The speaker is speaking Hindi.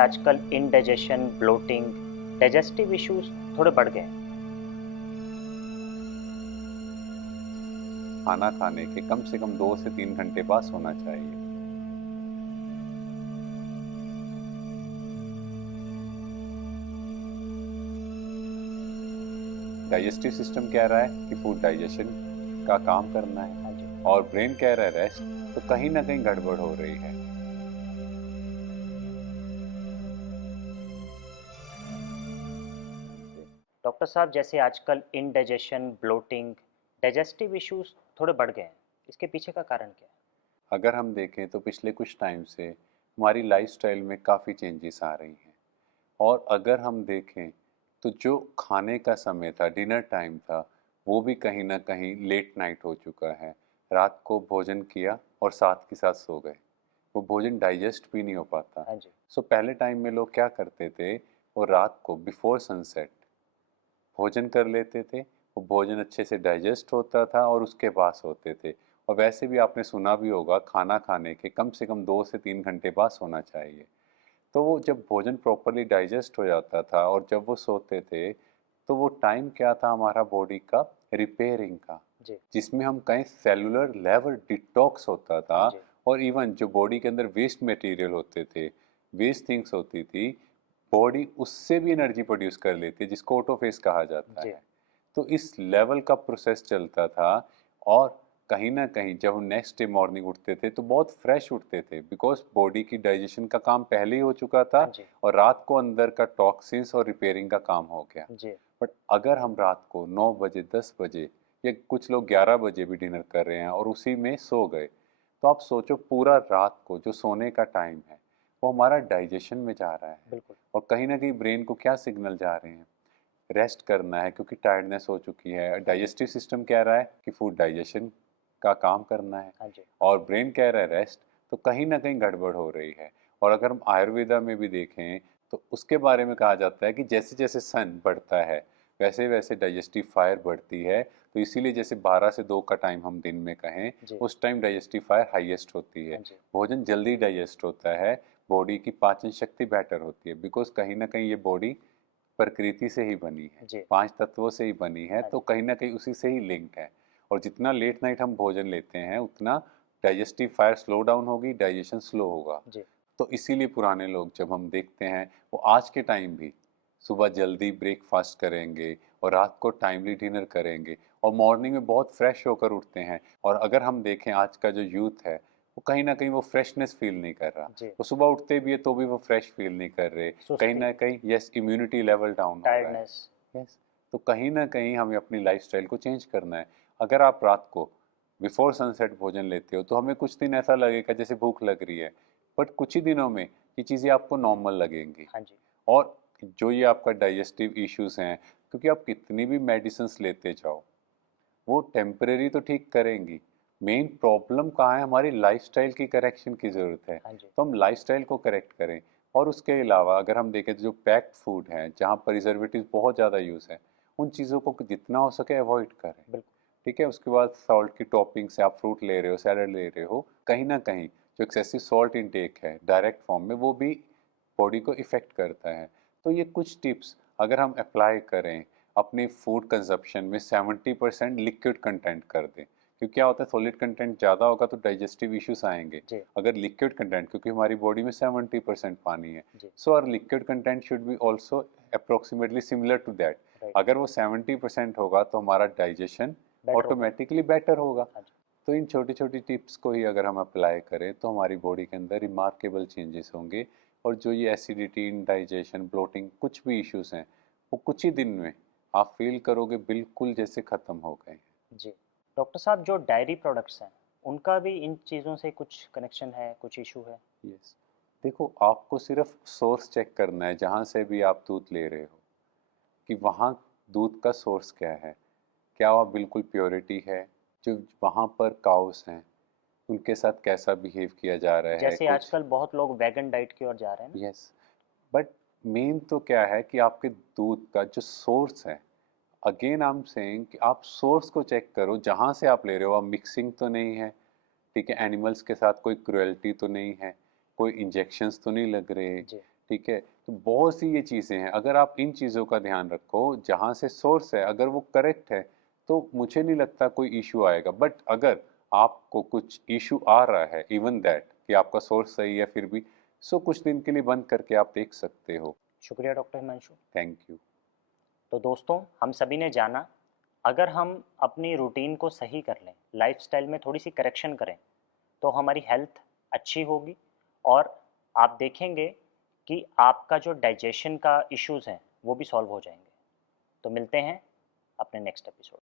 आजकल इनडाइजेशन, ब्लोटिंग, डाइजेस्टिव इश्यूज थोड़े बढ़ गए हैं। खाना खाने के कम से कम 2 से 3 घंटे बाद सोना चाहिए। डाइजेस्टिव सिस्टम कह रहा है कि फूड डाइजेशन का काम करना है हाँ जी। और ब्रेन कह रहा है रेस्ट। तो कहीं ना कहीं गड़बड़ हो रही है। डॉक्टर साहब, जैसे आजकल इनडाइजेशन, ब्लोटिंग, डाइजेस्टिव इश्यूज थोड़े बढ़ गए हैं। इसके पीछे का कारण क्या है? अगर हम देखें तो पिछले कुछ टाइम से हमारी लाइफस्टाइल में काफ़ी चेंजेस आ रही हैं। और अगर हम देखें तो जो खाने का समय था, डिनर टाइम था, वो भी कहीं ना कहीं लेट नाइट हो चुका है। रात को भोजन किया और साथ के साथ सो गए। वो भोजन डाइजेस्ट भी नहीं हो पाता। हाँ जी। सो पहले टाइम में लोग क्या करते थे, वो रात को बिफोर सनसेट भोजन कर लेते थे। वो भोजन अच्छे से डाइजेस्ट होता था और उसके बाद सोते थे। और वैसे भी आपने सुना भी होगा, खाना खाने के कम से कम 2 से 3 घंटे बाद सोना चाहिए। तो वो जब भोजन प्रॉपरली डाइजेस्ट हो जाता था और जब वो सोते थे, तो वो टाइम क्या था हमारा बॉडी का रिपेयरिंग का, जी। जिसमें हम कहीं सेलुलर लेवल डिटॉक्स होता था। हाँ जी। और इवन जो बॉडी के अंदर वेस्ट मटेरियल होते थे, वेस्ट थिंग्स होती थी, बॉडी उससे भी एनर्जी प्रोड्यूस कर लेती है, जिसको ऑटोफेज कहा जाता जी। है। तो इस लेवल का प्रोसेस चलता था। और कहीं ना कहीं जब हम नेक्स्ट डे मॉर्निंग उठते थे तो बहुत फ्रेश उठते थे, बिकॉज बॉडी की डाइजेशन का काम पहले ही हो चुका था। हाँ जी। और रात को अंदर का टॉक्सिन्स और रिपेयरिंग का काम हो गया। जी। बट अगर हम रात को 9 बजे, 10 बजे, या कुछ लोग 11 बजे भी डिनर कर रहे हैं और उसी में सो गए, तो आप सोचो पूरा रात को जो सोने का टाइम है वो हमारा डाइजेशन में जा रहा है। बिल्कुल। और कहीं ना कहीं ब्रेन को क्या सिग्नल जा रहे हैं, रेस्ट करना है, क्योंकि टायर्डनेस हो चुकी है। हाँ जी। डाइजेस्टिव सिस्टम कह रहा है कि फूड डाइजेशन का काम करना है हाँ जी। और ब्रेन कह रहा है रेस्ट। तो कहीं ना कहीं गड़बड़ हो रही है। और अगर हम आयुर्वेदा में भी देखें तो उसके बारे में कहा जाता है कि जैसे जैसे सन बढ़ता है वैसे वैसे डाइजेस्टिव फायर बढ़ती है। तो इसीलिए जैसे 12 से 2 का टाइम हम दिन में कहें, जी। उस टाइम डाइजेस्टिव फायर हाईएस्ट होती है। हाँ जी। भोजन जल्दी डाइजेस्ट होता है, बॉडी की पाचन शक्ति बेटर होती है, बिकॉज कहीं ना कहीं ये बॉडी प्रकृति से ही बनी है, जी। 5 तत्वों से ही बनी है, हाँ तो जी। कहीं ना कहीं उसी से ही लिंक्ड है। और जितना लेट नाइट हम भोजन लेते हैं उतना डाइजेस्टिव फायर स्लो डाउन होगी, डाइजेशन स्लो होगा। जी। तो इसीलिए पुराने लोग जब हम देखते हैं, वो आज के टाइम भी सुबह जल्दी ब्रेकफास्ट करेंगे और रात को टाइमली डिनर करेंगे और मॉर्निंग में बहुत फ्रेश होकर उठते हैं। और अगर हम देखें आज का जो यूथ है, वो कहीं ना कहीं वो फ्रेशनेस फील नहीं कर रहा। जी। वो सुबह उठते भी है तो भी वो फ्रेश फील नहीं कर रहे। कहीं सुस्ती। ना कहीं यस, इम्यूनिटी लेवल डाउन हो रहा है। टायर्डनेस। यस। तो कहीं ना कहीं हमें अपनी लाइफस्टाइल को चेंज करना है। अगर आप रात को बिफोर सनसेट भोजन लेते हो तो हमें कुछ दिन ऐसा लगेगा जैसे भूख लग रही है, बट कुछ ही दिनों में ये चीज़ें आपको नॉर्मल लगेंगी। हाँ जी। और जो ये आपका डाइजेस्टिव इश्यूज हैं, क्योंकि आप कितनी भी मेडिसिन्स लेते जाओ वो टेम्परेरी तो ठीक करेंगी। मेन प्रॉब्लम कहाँ है, हमारी लाइफस्टाइल की करेक्शन की ज़रूरत है। हाँ जी। तो हम लाइफस्टाइल को करेक्ट करें। और उसके अलावा अगर हम देखें तो जो पैक्ड फूड है जहाँ प्रिजर्वेटिव बहुत ज़्यादा यूज़ है, उन चीज़ों को जितना हो सके अवॉइड करें। बिल्कुल। ठीक है। उसके बाद सॉल्ट की टॉपिंग से आप फ्रूट ले रहे हो, सैलड ले रहे हो, कहीं ना कहीं जो एक्सेसिव सॉल्ट इनटेक है डायरेक्ट फॉर्म में वो भी बॉडी को इफ़ेक्ट करता है। तो ये कुछ टिप्स अगर हम अप्लाई करें, अपनी फूड कंजप्शन में 70% लिक्विड कंटेंट कर दें। क्योंकि क्या होता है, सॉलिड कंटेंट ज़्यादा होगा तो डाइजेस्टिव इश्यूज आएंगे। जी। अगर लिक्विड कंटेंट, क्योंकि हमारी बॉडी में 70% पानी है, जी। So our liquid content should be also approximately similar to that. Right. अगर वो 70% होगा तो हमारा डाइजेशन बेटर होगा। ऑटोमेटिकली बेटर होगा। हाँ जी। तो इन छोटी छोटी टिप्स को ही अगर हम अप्लाई करें तो हमारी बॉडी के अंदर रिमार्केबल चेंजेस होंगे। और जो ये एसिडिटी, इंडाइजेशन, ब्लोटिंग कुछ भी इश्यूज हैं, वो कुछ ही दिन में आप फील करोगे बिल्कुल जैसे ख़त्म हो गए हैं। जी। डॉक्टर साहब, जो डायरी प्रोडक्ट्स हैं, उनका भी इन चीज़ों से कुछ कनेक्शन है, कुछ इशू है? यस। देखो, आपको सिर्फ सोर्स चेक करना है, जहाँ से भी आप दूध ले रहे हो, कि वहाँ दूध का सोर्स क्या है। क्या वह बिल्कुल प्योरिटी है, जो वहाँ पर काउस हैं उनके साथ कैसा बिहेव किया जा रहा है जैसे कुछ। आजकल बहुत लोग वेगन डाइट की ओर जा रहे हैं ना? यस। बट मेन तो क्या है कि आपके दूध का जो सोर्स है, अगेन आई एम सेइंग कि आप सोर्स को चेक करो, जहाँ से आप ले रहे हो आप मिक्सिंग तो नहीं है। ठीक है, एनिमल्स के साथ कोई क्रुएल्टी तो नहीं है, कोई इंजेक्शंस तो नहीं लग रहे। जी। ठीक है, तो बहुत सी ये चीज़ें हैं, अगर आप इन चीज़ों का ध्यान रखो, जहाँ से सोर्स है अगर वो करेक्ट है तो मुझे नहीं लगता कोई इशू आएगा। बट अगर आपको कुछ इशू आ रहा है, इवन दैट कि आपका सोर्स सही है फिर भी, सो कुछ दिन के लिए बंद करके आप देख सकते हो। शुक्रिया डॉक्टर हिमांशु। Thank you. तो दोस्तों, हम सभी ने जाना, अगर हम अपनी रूटीन को सही कर लें, लाइफस्टाइल में थोड़ी सी करेक्शन करें, तो हमारी हेल्थ अच्छी होगी और आप देखेंगे कि आपका जो डाइजेशन का इश्यूज़ हैं वो भी सॉल्व हो जाएंगे। तो मिलते हैं अपने नेक्स्ट एपिसोड।